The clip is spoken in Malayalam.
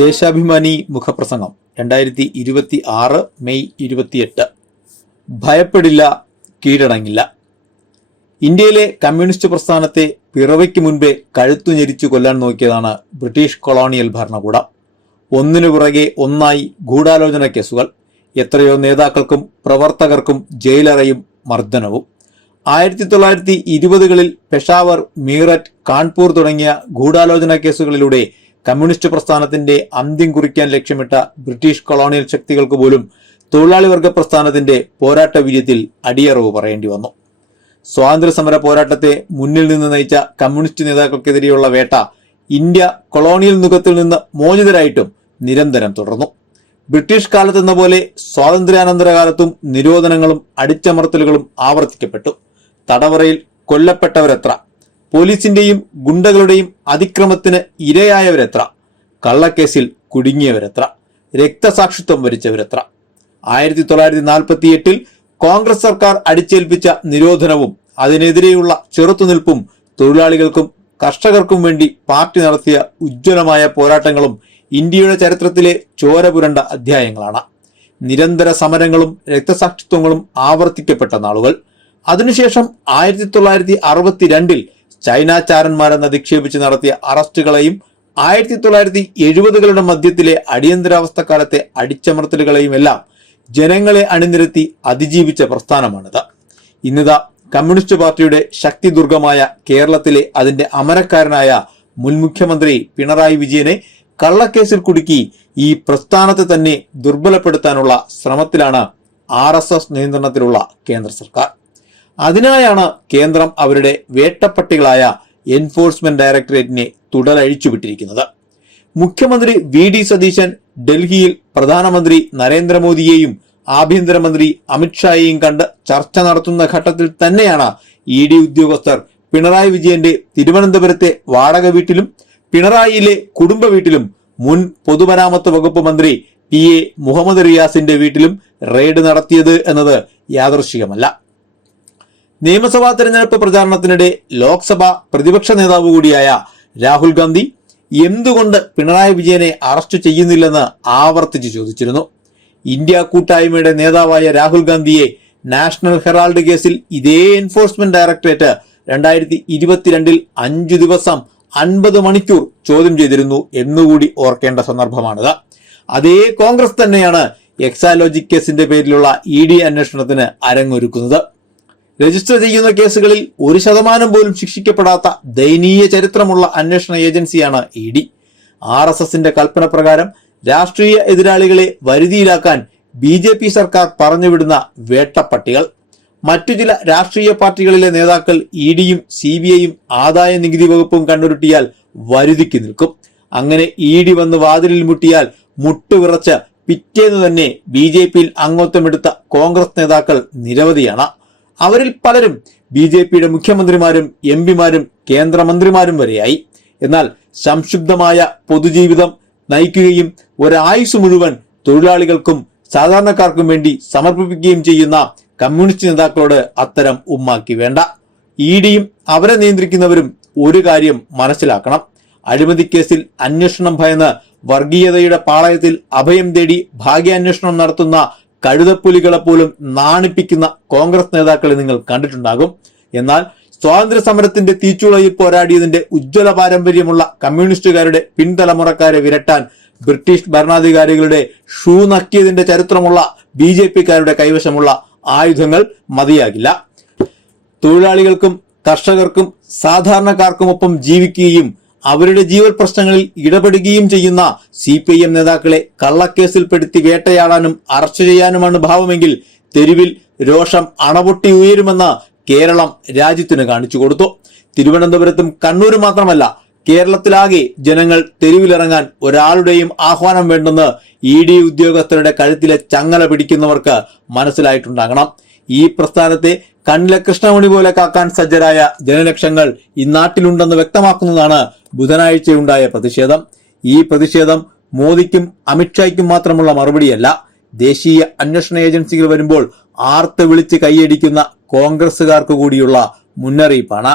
ദേശാഭിമാനി മുഖപ്രസംഗം 2026 മെയ് 28. ഭയപ്പെടില്ല, കീഴടങ്ങില്ല. ഇന്ത്യയിലെ കമ്മ്യൂണിസ്റ്റ് പ്രസ്ഥാനത്തെ പിറവിക്ക് മുൻപേ കഴുത്തു ഞെരിച്ചു കൊല്ലാൻ നോക്കിയതാണ് ബ്രിട്ടീഷ് കൊളോണിയൽ ഭരണകൂടം. ഒന്നിനു പുറകെ ഒന്നായി ഗൂഢാലോചന കേസുകൾ, എത്രയോ നേതാക്കൾക്കും പ്രവർത്തകർക്കും ജയിലറയും മർദ്ദനവും. 1920കളിൽ പെഷാവർ, മീററ്റ്, കാൺപൂർ തുടങ്ങിയ ഗൂഢാലോചന കേസുകളിലൂടെ കമ്മ്യൂണിസ്റ്റ് പ്രസ്ഥാനത്തിന്റെ അന്ത്യം കുറിക്കാൻ ലക്ഷ്യമിട്ട ബ്രിട്ടീഷ് കൊളോണിയൽ ശക്തികൾക്ക് പോലും തൊഴിലാളി വർഗ പ്രസ്ഥാനത്തിന്റെ പോരാട്ട വീര്യത്തിൽ അടിയറവ് പറയേണ്ടി വന്നു. സ്വാതന്ത്ര്യ സമര പോരാട്ടത്തെ മുന്നിൽ നിന്ന് നയിച്ച കമ്മ്യൂണിസ്റ്റ് നേതാക്കൾക്കെതിരെയുള്ള വേട്ട ഇന്ത്യ കൊളോണിയൽ നുഖത്തിൽ നിന്ന് മോചിതരായിട്ടും നിരന്തരം തുടർന്നു. ബ്രിട്ടീഷ് കാലത്തെന്ന പോലെ സ്വാതന്ത്ര്യാനന്തര കാലത്തും നിരോധനങ്ങളും അടിച്ചമർത്തലുകളും ആവർത്തിക്കപ്പെട്ടു. തടവറയിൽ കൊല്ലപ്പെട്ടവരെത്ര, പോലീസിന്റെയും ഗുണ്ടകളുടെയും അതിക്രമത്തിന് ഇരയായവരെത്ര, കള്ളക്കേസിൽ കുടുങ്ങിയവരെത്ര, രക്തസാക്ഷിത്വം വരിച്ചവരെത്ര. 1948 കോൺഗ്രസ് സർക്കാർ അടിച്ചേൽപ്പിച്ച നിരോധനവും അതിനെതിരെയുള്ള ചെറുത്തുനിൽപ്പും തൊഴിലാളികൾക്കും കർഷകർക്കും വേണ്ടി പാർട്ടി നടത്തിയ ഉജ്ജ്വലമായ പോരാട്ടങ്ങളും ഇന്ത്യയുടെ ചരിത്രത്തിലെ ചോര പുരണ്ട അധ്യായങ്ങളാണ്. നിരന്തര സമരങ്ങളും രക്തസാക്ഷിത്വങ്ങളും ആവർത്തിക്കപ്പെട്ട നാളുകൾ. അതിനുശേഷം 1962 ചൈനാചാരന്മാരെന്ന് അധിക്ഷേപിച്ച് നടത്തിയ അറസ്റ്റുകളെയും 1970കളുടെ മധ്യത്തിലെ അടിയന്തരാവസ്ഥക്കാലത്തെ അടിച്ചമർത്തലുകളെയും എല്ലാം ജനങ്ങളെ അണിനിരത്തി അതിജീവിച്ച പ്രസ്ഥാനമാണിത്. ഇന്നിതാ കമ്മ്യൂണിസ്റ്റ് പാർട്ടിയുടെ ശക്തി ദുർഗമായ കേരളത്തിലെ അതിന്റെ അമരക്കാരനായ മുൻ മുഖ്യമന്ത്രി പിണറായി വിജയനെ കള്ളക്കേസിൽ കുടുക്കി ഈ പ്രസ്ഥാനത്തെ തന്നെ ദുർബലപ്പെടുത്താനുള്ള ശ്രമത്തിലാണ് RSS നിയന്ത്രണത്തിലുള്ള കേന്ദ്ര സർക്കാർ. അതിനായാണ് കേന്ദ്രം അവരുടെ വേട്ടപ്പട്ടികളായ എൻഫോഴ്സ്മെന്റ് ഡയറക്ടറേറ്റിനെ തുടരഴിച്ചുവിട്ടിരിക്കുന്നത്. മുഖ്യമന്ത്രി VD സതീശൻ ഡൽഹിയിൽ പ്രധാനമന്ത്രി നരേന്ദ്രമോദിയെയും ആഭ്യന്തരമന്ത്രി അമിത്ഷായെയും കണ്ട് ചർച്ച നടത്തുന്ന ഘട്ടത്തിൽ തന്നെയാണ് ED ഉദ്യോഗസ്ഥർ പിണറായി വിജയന്റെ തിരുവനന്തപുരത്തെ വാടക വീട്ടിലും പിണറായിയിലെ കുടുംബ വീട്ടിലും മുൻ പൊതുമരാമത്ത് വകുപ്പ് മന്ത്രി PA മുഹമ്മദ് റിയാസിന്റെ വീട്ടിലും റെയ്ഡ് നടത്തിയത് എന്നത് യാദൃശ്ചികമല്ല. നിയമസഭാ തെരഞ്ഞെടുപ്പ് പ്രചാരണത്തിനിടെ ലോക്സഭാ പ്രതിപക്ഷ നേതാവ് കൂടിയായ രാഹുൽ ഗാന്ധി എന്തുകൊണ്ട് പിണറായി വിജയനെ അറസ്റ്റ് ചെയ്യുന്നില്ലെന്ന് ആവർത്തിച്ച് ചോദിച്ചിരുന്നു. ഇന്ത്യ കൂട്ടായ്മയുടെ നേതാവായ രാഹുൽ ഗാന്ധിയെ നാഷണൽ ഹെറാൾഡ് കേസിൽ ഇതേ എൻഫോഴ്സ്മെന്റ് ഡയറക്ടറേറ്റ് 2022 5 ദിവസം 50 മണിക്കൂർ ചോദ്യം ചെയ്തിരുന്നു എന്നുകൂടി ഓർക്കേണ്ട സന്ദർഭമാണിത്. അതേ കോൺഗ്രസ് തന്നെയാണ് എക്സാലോജിക് കേസിന്റെ പേരിലുള്ള ED അന്വേഷണത്തിന് അരങ്ങൊരുക്കുന്നത്. രജിസ്റ്റർ ചെയ്യുന്ന കേസുകളിൽ 1% പോലും ശിക്ഷിക്കപ്പെടാത്ത ദയനീയ ചരിത്രമുള്ള അന്വേഷണ ഏജൻസിയാണ് ED. RSSന്റെ കൽപ്പന പ്രകാരം രാഷ്ട്രീയ എതിരാളികളെ വരുതിയിലാക്കാൻ BJP സർക്കാർ പറഞ്ഞുവിടുന്ന വേട്ടപ്പട്ടികൾ. മറ്റു ചില രാഷ്ട്രീയ പാർട്ടികളിലെ നേതാക്കൾ EDയും CBIയും ആദായ നികുതി വകുപ്പും കണ്ണുരുട്ടിയാൽ വരുതിക്ക് നിൽക്കും. അങ്ങനെ ED വന്ന് വാതിലിൽ മുട്ടിയാൽ മുട്ടുവിറച്ച് പിറ്റേന്ന് തന്നെ BJPയിൽ അംഗത്വമെടുത്ത കോൺഗ്രസ് നേതാക്കൾ നിരവധിയാണ്. അവരിൽ പലരും BJPയുടെ മുഖ്യമന്ത്രിമാരും MP മാരും കേന്ദ്രമന്ത്രിമാരും വരെയായി. എന്നാൽ സംശുദ്ധമായ പൊതുജീവിതം നയിക്കുകയും ഒരായുസ് മുഴുവൻ തൊഴിലാളികൾക്കും സാധാരണക്കാർക്കും വേണ്ടി സമർപ്പിക്കുകയും ചെയ്യുന്ന കമ്മ്യൂണിസ്റ്റ് നേതാക്കളോട് അത്തരം ഉമ്മാക്കി വേണ്ട. EDയും അവരെ നിയന്ത്രിക്കുന്നവരും ഒരു കാര്യം മനസ്സിലാക്കണം. അഴിമതിക്കേസിൽ അന്വേഷണം ഭയന്ന് വർഗീയതയുടെ പാളയത്തിൽ അഭയം തേടി ഭാഗ്യാന്വേഷണം നടത്തുന്ന കഴുതപ്പുലികളെ പോലും നാണിപ്പിക്കുന്ന കോൺഗ്രസ് നേതാക്കളെ നിങ്ങൾ കണ്ടിട്ടുണ്ടാകും. എന്നാൽ സ്വാതന്ത്ര്യ സമരത്തിന്റെ തീച്ചുളയിൽ പോരാടിയതിന്റെ ഉജ്ജ്വല പാരമ്പര്യമുള്ള കമ്മ്യൂണിസ്റ്റുകാരുടെ പിൻതലമുറക്കാരെ വിരട്ടാൻ ബ്രിട്ടീഷ് ഭരണാധികാരികളുടെ ഷൂ നക്കിയതിന്റെ ചരിത്രമുള്ള BJPക്കാരുടെ കൈവശമുള്ള ആയുധങ്ങൾ മതിയാകില്ല. തൊഴിലാളികൾക്കും കർഷകർക്കും സാധാരണക്കാർക്കുമൊപ്പം ജീവിക്കുകയും അവരുടെ ജീവൽ പ്രശ്നങ്ങളിൽ ഇടപെടുകയും ചെയ്യുന്ന CPIM നേതാക്കളെ കള്ളക്കേസിൽപ്പെടുത്തി വേട്ടയാടാനും അറസ്റ്റ് ചെയ്യാനുമാണ് ഭാവമെങ്കിൽ തെരുവിൽ രോഷം അണപൊട്ടി ഉയരുമെന്ന് കേരളം രാജ്യത്തിന് കാണിച്ചു കൊടുത്തു. തിരുവനന്തപുരത്തും കണ്ണൂരും മാത്രമല്ല, കേരളത്തിലാകെ ജനങ്ങൾ തെരുവിലിറങ്ങാൻ ഒരാളുടെയും ആഹ്വാനം വേണ്ടെന്ന് ED ഉദ്യോഗസ്ഥരുടെ കഴുത്തിലെ ചങ്ങല പിടിക്കുന്നവർക്ക് മനസ്സിലായിട്ടുണ്ടാകണം. ഈ പ്രസ്ഥാനത്തെ കണ്ണിലെ കൃഷ്ണമണി പോലെ കാക്കാൻ സജ്ജരായ ജനലക്ഷങ്ങൾ ഇന്നാട്ടിലുണ്ടെന്ന് വ്യക്തമാക്കുന്നതാണ് ബുധനാഴ്ചയുണ്ടായ പ്രതിഷേധം. ഈ പ്രതിഷേധം മോദിക്കും അമിത്ഷായ്ക്കും മാത്രമുള്ള മറുപടിയല്ല, ദേശീയ അന്വേഷണ ഏജൻസികൾ വരുമ്പോൾ ആർത്ത് വിളിച്ച് കൈയടിക്കുന്ന കോൺഗ്രസുകാർക്ക് കൂടിയുള്ള മുന്നറിയിപ്പാണ്.